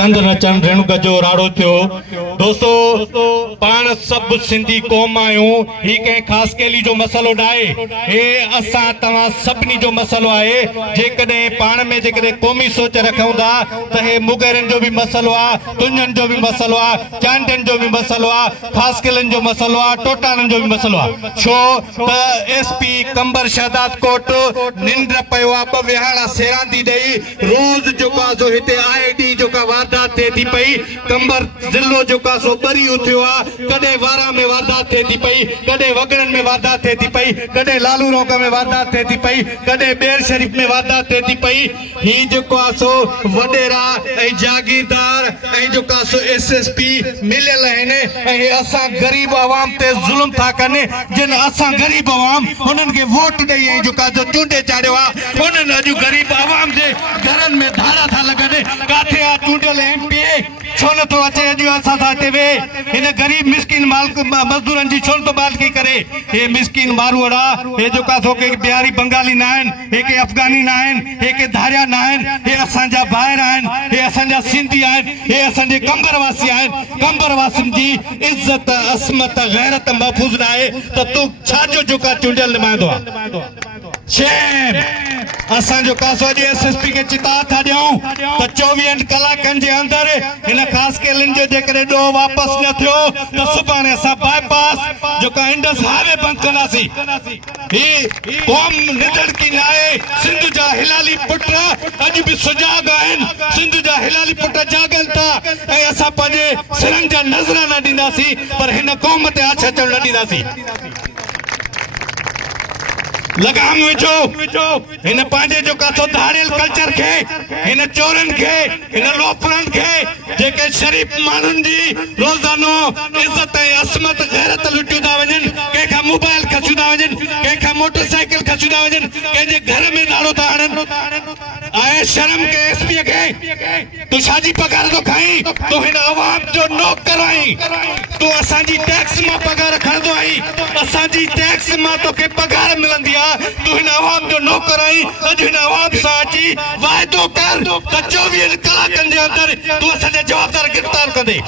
कंद नचन रेणुका जो राड़ो थियो। दोस्तों पाण सब सिंधी कौम आयूं, ही कंहिं ख़ासि केली जो मसलो नाहे, हे असां तव्हां सभिनी जो मसलो आहे। जेकॾहिं पाण में जेकॾहिं क़ौमी सोच रखूं था त हे मुगरनि जो बि मसलो आहे, तुंजनि जो बि मसलो आहे, चांडियुनि जो बि मसलो आहे, ख़ासि केलनि जो मसलो आहे, टोटाणनि जो बि मसलो आहे। छो त एसपी कंबर शहदाद कोट निंड पियो आहे, ॿ विहाड़ा सेरांदी ॾेई रोज़ जेको आहे सो हिते आईडी जेका वारदात थिए थी पई। कंबर ज़िलो जेको आहे सो ॿरी उथियो आहे, कॾहिं वारा में वारदात थिए थी पई, कॾहिं वगड़नि में वारदात थिए थी पई, कॾहिं लालू रोक में वारदात थिए थी पई, कॾहिं बेर शरीफ़ में वारदात थिए थी पई। ही जेको आहे सो वॾेरा ऐं जागीरदार ऐं जेको आहे सो एसएसपी मिलियल आहिनि ऐं असां ग़रीब आवाम ते ज़ुल्म था कनि। जिन असां ग़रीब आवाम हुननि खे वोट ॾेई ऐं जेका जो चूंडे चाढ़ियो आहे, हुननि अॼु ग़रीब आवाम जे घरनि में धाड़ा था लॻनि। किथे आहे चूंडियल एमपीए? छो नथो अचे अॼु असां सां हिते वेहे? हिन ग़रीब मिसकिन मज़दूरनि जी छो नथो बालकी करे? हे मिसकिन मारूअड़ा, हे जेका सो के बिहारी बंगाली न आहिनि, हे के अफ़गानी न आहिनि, हे के धारिया न आहिनि, हे असांजा ॿाहिरि आहिनि, हे असांजा सिंधी आहिनि, हे असांजे कंबरवासी आहिनि। कंबरवासियुनि जी इज़त असमत गैरत महफ़ूज़ न आहे त तूं छाजो जेका चूंडियल नुमाइंदो आहे? शेम असां जो कासो अॼु एसएसपी खे चिता था ॾियूं त 24 कलाकनि जे अंदरि हिन ख़ासि केलनि जो जेकॾहिं ॾोह वापसि न थियो त सुभाणे असां बाईपास जेका इंडस हाईवे बंदि कंदासीं। ही क़ौम निधड़की न आहे। सिंध जा हिलाली पुट अॼु बि सुजाग आहिनि, सिंध जा हिलाली पुट जागनि था ऐं असां पंहिंजे सिरनि जा नज़र न ॾींदासीं, पर हिन क़ौम ते आछ अचणु न ॾींदासीं। लगाम विझो हिन पंहिंजे जेका सो धारियल कल्चर खे, हिन चोरनि खे, हिन लोफरनि खे, जेके शरीफ़ माण्हुनि जी रोज़ानो इज़त ऐं असमत गैरत लुटियूं था वञनि, कंहिंखां मोबाइल खसियूं था वञनि, कंहिंखां मोटरसाइकिल खसियूं था वञनि, कंहिंजे घर में नारो था हणनि। आए शर्म के एसपी खे तू छाजी पगार तो खाई? तू हिन अवाम जो नौकर आई, तू असांजी टैक्स मां पगार खणंदो आई, असांजी टैक्स मां तोखे पगार मिलंदी आहे। तू हिन अवाम जो नौकर आई, अॼु हिन अवाम सां अची वाइदो कर त 24 कलाकनि जे अंदरि तू असांजे जवाबदार गिरफ़्तार कंदे,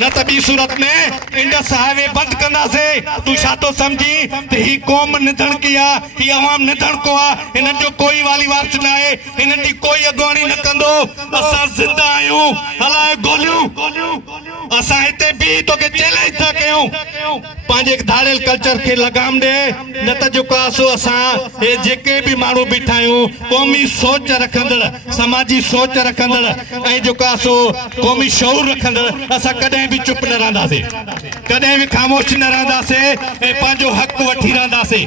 न त ॿी सूरत में इंडस हाईवे बंदि कंदासीं। तू छा थो सम्झी त ही क़ौम निधड़की आहे, ही अवाम निधड़को आहे? हिननि जो कोई वाली वारस न आहे, हिननि जी कोई अॻुवाणी न कंदो। असां ज़िंदा आहियूं, हलाए गोलियूं। असां हिते बि तोखे चैलेंज था कयूं, पंहिंजे धारियल कल्चर खे लगाम ॾे, न त जेको आहे सो असां हे जेके बि माण्हू बीठा आहियूं, क़ौमी सोच रखंदड़, समाजी सोच रखंदड़ ऐं जेको आहे सो क़ौमी शऊर रखंदड़, असां कॾहिं भी चुप न रहंदासीं, कॾहिं भी ख़ामोश न रहंदासीं ऐं पंहिंजो हक़ वठी रहंदासीं।